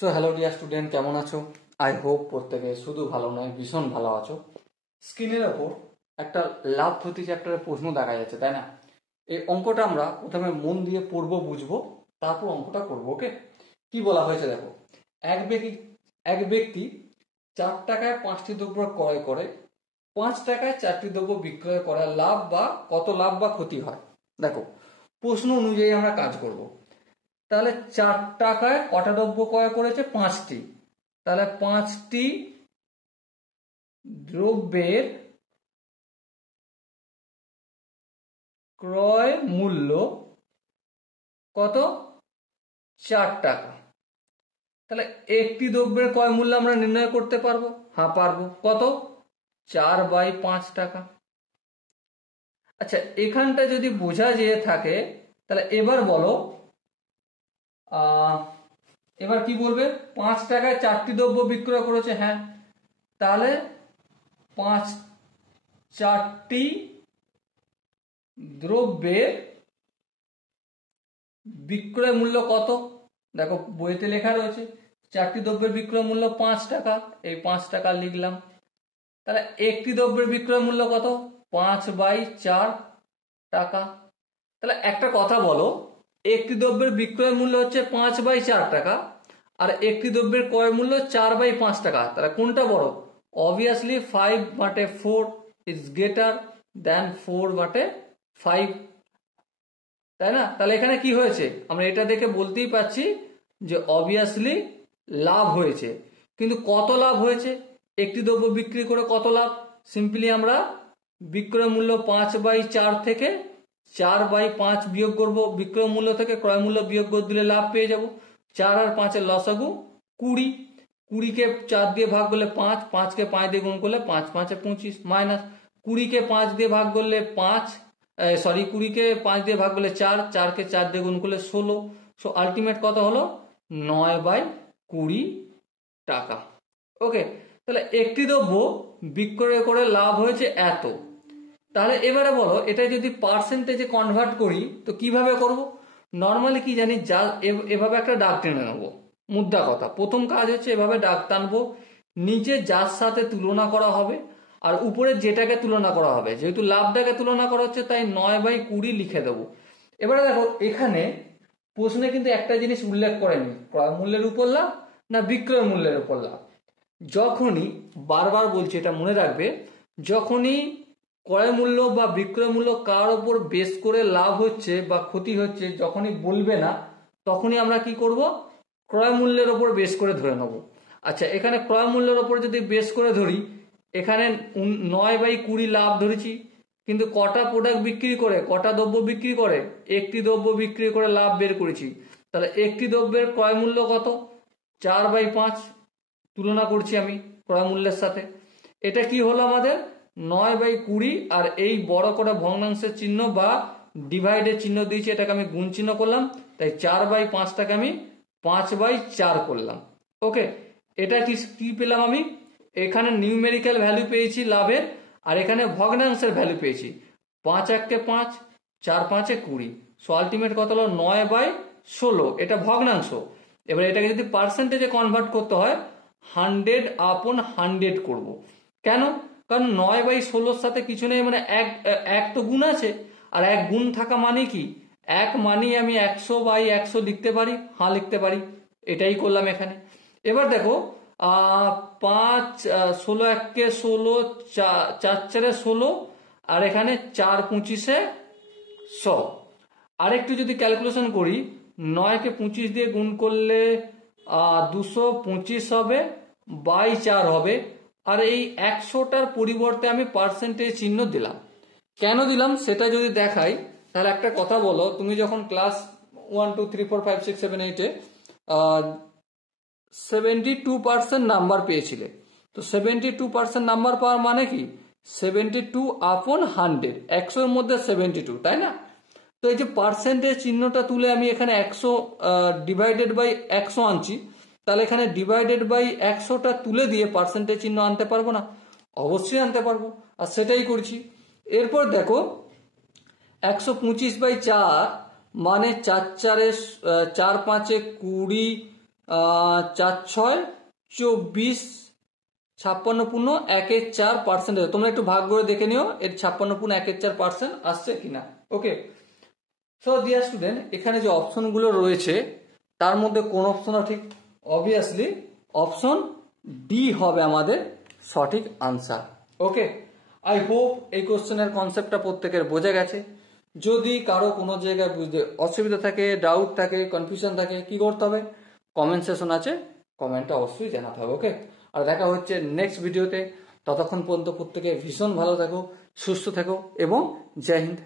So hello dear student, কেমন আছো? I hope প্রত্যেকে শুধু ভালো নয় ভীষণ ভালো আছো। স্ক্রিনের ওপর একটা লাভ ক্ষতি চ্যাপ্টারের প্রশ্ন দেখা যাচ্ছে, তাই না? এই অঙ্কটা আমরা প্রথমে মন দিয়ে পড়বো, বুঝবো, তারপর অঙ্কটা করবো। ওকে, কি বলা হয়েছে দেখো। এক ব্যক্তি 4 টাকায় 5টি দ্রব্য ক্রয় করে 5 টাকায় 4টি দ্রব্য বিক্রয় করা লাভ বা কত লাভ বা ক্ষতি হয়। দেখো, প্রশ্ন অনুযায়ী আমরা কাজ করব। তাহলে 4 টাকায় কটা দ্রব্য ক্রয় করেছে? 5টি। তাহলে 5টি দ্রব্যের ক্রয় মূল্য কত? 4 টাকা। তাহলে একটি দ্রব্যের ক্রয় মূল্য আমরা নির্ণয় করতে পারবো? হ্যাঁ পারবো। কত? 4/5 টাকা। আচ্ছা, এখানটা যদি বোঝা যেয়ে থাকে তাহলে এবার বলো, এবার কি বলবে? 5 টাকায় 4টি দ্রব্য বিক্রয় করেছে। হ্যাঁ, তাহলে 4টি দ্রব্যের বিক্রয় মূল্য কত? দেখো বইতে লেখা রয়েছে 4টি দ্রব্যের বিক্রয় মূল্য 5 টাকা। এই 5 টাকা লিখলাম। তাহলে একটি দ্রব্যের বিক্রয় মূল্য কত? 5/4 টাকা। তাহলে একটা কথা বলো, একটি দ্রব্যের বিক্রয় মূল্য হচ্ছে 5/4 টাকা আর একটি দ্রব্যের ক্রয় মূল্য 4/5 টাকা। তাহলে কোনটা বড়? অবভিয়াসলি 5/4 ইজ গ্রেটার দ্যান 4/5, তাই না? তাহলে এখানে কি হয়েছে আমরা এটা দেখে বলতেই পারছি যে অবভিয়াসলি লাভ হয়েছে। কিন্তু কত লাভ হয়েছে? একটি দ্রব্য বিক্রি করে কত লাভ? সিম্পলি আমরা বিক্রয় মূল্য 5/4 থেকে 4/5 বিয়োগ করব। বিক্রয় মূল্য থেকে ক্রয় মূল্য বিয়োগ করে দিলে লাভ পেয়ে যাব। 4 আর 5-এর লসাগু 20। 20-কে 4 দিয়ে ভাগ করলে 5, 5-কে 5 দিয়ে গুণ করলে 5×5 = 25, মাইনাস 20-কে 5 দিয়ে ভাগ করলে 20-কে 5 দিয়ে ভাগ করলে 4, 4-কে 4 দিয়ে গুণ করলে 16। সো আলটিমেট কত হলো? 9/20 টাকা। ওকে, তাহলে একটি দ্রব্য বিক্রয় করে লাভ হয়েছে এত। তাহলে এবারে বলো, এটা যদি পার্সেন্টেজে কনভার্ট করি তো কিভাবে করব? নর্মালি কি জানি, যা এভাবে একটা দাগ টেনে নেবো। মুদ্রা কথা, প্রথম কাজ হচ্ছে এভাবে দাগ টানবো। নিচে যার সাথে তুলনা করা হবে আর উপরে যেটাকে তুলনা করা হবে, যেহেতু লাভটাকে তুলনা করা হচ্ছে তাই 9/20 লিখে দেবো। এবারে দেখো, এখানে প্রশ্নে কিন্তু একটা জিনিস উল্লেখ করেনি, ক্রয় মূল্যের উপর লাভ না বিক্রয় মূল্যের উপর লাভ। যখনই, বারবার বলছি এটা মনে রাখবে, যখনই ক্রয় মূল্য বা বিক্রয় মূল্য কার ওপর বেস করে লাভ হচ্ছে বা ক্ষতি হচ্ছে যখনই বলবে না, তখনই আমরা কি করব? ক্রয় মূল্যের ওপর বেস করে ধরে নেব। আচ্ছা, এখানে ক্রয় মূল্যের ওপর যদি বেস করে ধরি, এখানে 9/20 লাভ ধরেছি, কিন্তু কটা প্রোডাক্ট বিক্রি করে, কটা দ্রব্য বিক্রি করে? একটি দ্রব্য বিক্রি করে লাভ বের করেছি। তাহলে একটি দ্রব্যের ক্রয় মূল্য কত? 4/5 তুলনা করছি আমি ক্রয় মূল্যের সাথে। এটা কি হলো আমাদের? 9/20। আর এই বড় করে ভগ্নাংশের চিহ্ন বা ডিভাইডের চিহ্ন দিয়েছি, এটাকে আমি গুণ চিহ্ন করলাম, তাই 4/5টাকে আমি 5/4 করলাম। ওকে, এটা কি পেলাম আমি? এখানে নিউমেরিক্যাল ভ্যালু পেয়েছি লাভের, আর এখানে ভগ্নাংশের ভ্যালু পেয়েছি। 5×1 = 5, 4×5 = 20। সো আলটিমেট কত হলো? 9/16। এটা ভগ্নাংশ। এবার এটাকে যদি পার্সেন্টেজে কনভার্ট করতে হয় 100/100 করব। কেন? কারণ 9/16 সাথে কিছু নেই, মানে এক তো গুণ আছে, আর এক গুণ থাকা মানে কি? এক মানেই আমি 100/100 লিখতে পারি। হ্যাঁ লিখতে পারি, এটাই করলাম এখানে। এবার দেখো, 5 16×1 = 16, 4×4 = 16, আর এখানে 4×25 = 100। আরেকটু যদি ক্যালকুলেশন করি, 9-কে 25 দিয়ে গুণ করলে 225 হবে, বাই 4 হবে। আর এই 100টার পরিবর্তে আমি পার্সেন্টেজ চিহ্ন দিলাম। কেন দিলাম সেটা যদি দেখাই, তাহলে একটা কথা বলো, তুমি যখন ক্লাস 1 2 3 4 5 6 7 8-এ 72% নাম্বার পেয়েছিলে, তো 72% নাম্বার পাওয়ার মানে কি? 72/100, 100-এর মধ্যে 72, তাই না? তো এই যে পার্সেন্টেজ চিহ্নটা তুলে আমি এখানে 100 ডিভাইডেড বাই 100 আনছি, তাহলে এখানে ডিভাইডেড বাই 100টা তুলে দিয়ে পার্সেন্টেজ চিহ্ন আনতে পারবো না? অবশ্যই আনতে পারবো, আর সেটাই করছি। এরপর দেখো, 125/4 মানে 4×4 = 4×5 = 20, 4×6 = 56.1/4%। তোমরা একটু ভাগ করে দেখে নিও এর 56.1/4% আসছে কিনা। ওকে, সো ডিয়ার স্টুডেন্ট, এখানে যে অপশনগুলো রয়েছে তার মধ্যে কোন অপশন ঠিক? অবভিয়াসলি অপশন ডি হবে আমাদের সঠিক আনসার। ওকে, আই হোপ এই কোশ্চেনের কনসেপ্টটা প্রত্যেকের বোঝা গেছে। যদি কারো কোনো জায়গায় বুঝতে অসুবিধা থাকে, ডাউট থাকে, কনফিউশন থাকে, কি করতে হবে? কমেন্ট সেশন আছে, কমেন্টে অবশ্যই জানাতে হবে। ওকে, আর দেখা হচ্ছে নেক্সট ভিডিওতে। ততক্ষণ পর্যন্ত প্রত্যেকে ভীষণ ভালো থাকো, সুস্থ থাকো এবং জয় হিন্দ।